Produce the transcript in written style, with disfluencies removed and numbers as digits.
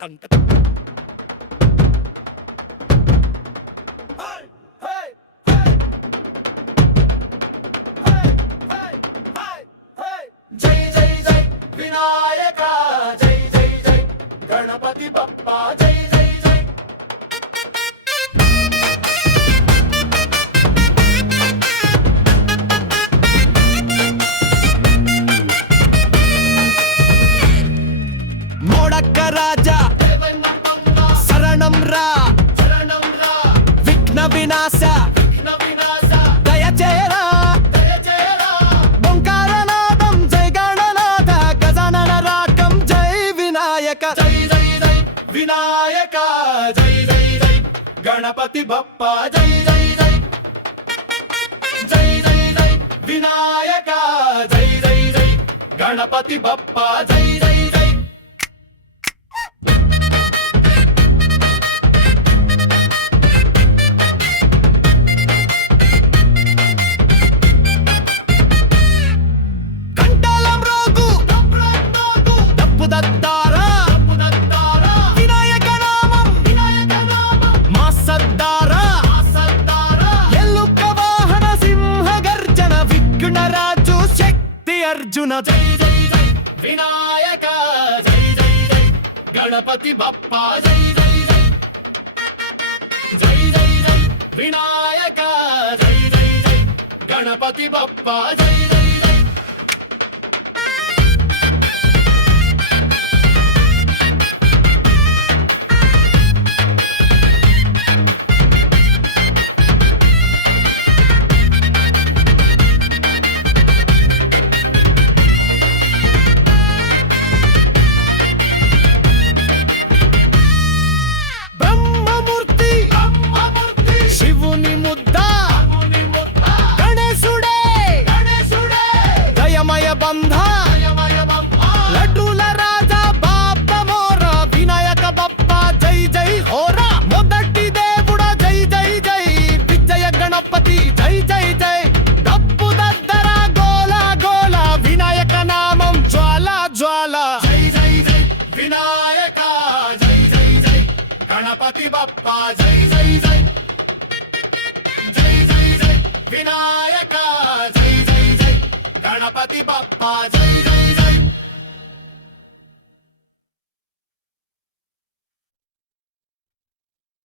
తంక జై జై జై వినాయక జై జై జై గణపతి బప్పా జై జై జై మోడక్క రాజా శరణం రా విఘ్న వినాశ దయచేరా ఓంకారనాదం జై గణనాథ గజానన రాకం జై వినాయక జై జై జై వినాయక జై జై జై గణపతి బప్పా జై జై జై జై జై జై వినాయక జై జై జై గణపతి బప్పా జై జై జై కంటాలం రోగు డప్పు దత్తారా వినాయక నామం మా సర్దారా ఎల్లుక్క వాహన సింహ గర్జన విఘ్నరాజు శక్తి అర్జున జై జై జై వినాయక జై జై జై గణపతి బప్పా జై జై జై జై జై జై వినాయక జై జై జై గణపతి బప్పా జై జై జై బ్రహ్మమూర్తి శివుని ముద్ద గణేశుడే దయమయ బంధ లడ్డూల రాజా బాప్ప మోర వినాయక బప్ప జై జై హోరా మొదటి దేవుడ జై జై జై విజయ గణపతి జై జై జై డప్పు దద్దర గోల గోల వినాయక నామం జ్వాల జ్వాల జై జై జై వినాయక జై జై జై గణపతి బప్పా జై జై జై జై జై జై వినాయక జై జై జై గణపతి బప్పా జై